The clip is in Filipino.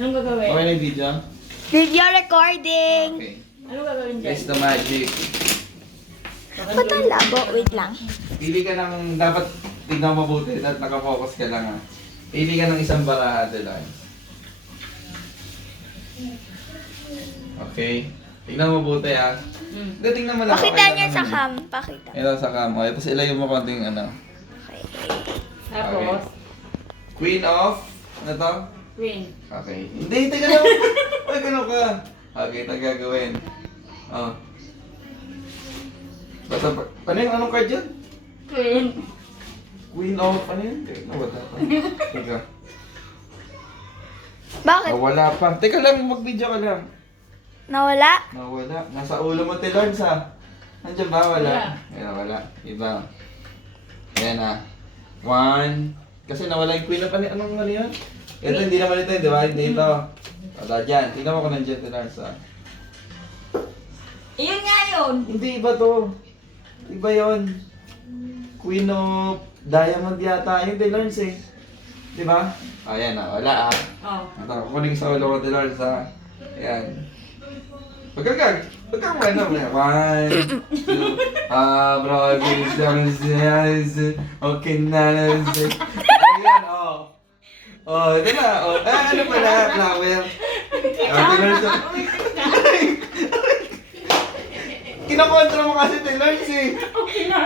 Anong gagawin? Okay na yung video? Video recording. Okay. Anong gagawin dyan? Guess the magic. Ba't ang labo? Wait lang. Pili ka ng dapat tignan mabuti at nakafocus ka lang ha. Pili ka ng isang baraha, Delan. Okay. Tignan mo mabuti ha. Hindi, tignan mo lang. Pakita Okay niya lang sa naman. cam. Pakita. Ito sa cam. Okay, tapos ilayo mo konting ano. Okay. Tapos, Queen of... Ano to? queen. Okay. Hindi, taga lang. Ay, gano'n ka. Okay, ito gagawin. Oh. Basta, ano yung anong card yun? Queen. Queen of... Ano yun? Nawala pa. Teka. Bakit? Nawala pa. Teka lang, mag-video ka lang. Nawala? Nawala. Nasa ulo mo, Tilords ha. Nandiyan ba? Wala. Wala. Ayan, wala. Iba. Ayan ha. One. Kasi nawala yung queen of... Anong ano yun? Ito, hindi naman ito, di ba? Hindi ito. Wala dyan. Tingnan mo kung nandiyan, Tilords ha. Iyon nga yun. Hindi, iba to. Iba yun. Queen of Diamond yata. Yung Tilords eh. Di ba? Ayan ha. Wala ha. Oh. Ito, kukunin sa ulo ko, Tilords ha. Ayan. Pagkagag. Pagkagag na. One, two, province, okay na. Ayan, oh. Oh, ito na. Oh, ano pala? Flower. Tilords. Kinakontra mo kasi Tilords eh. Okay na.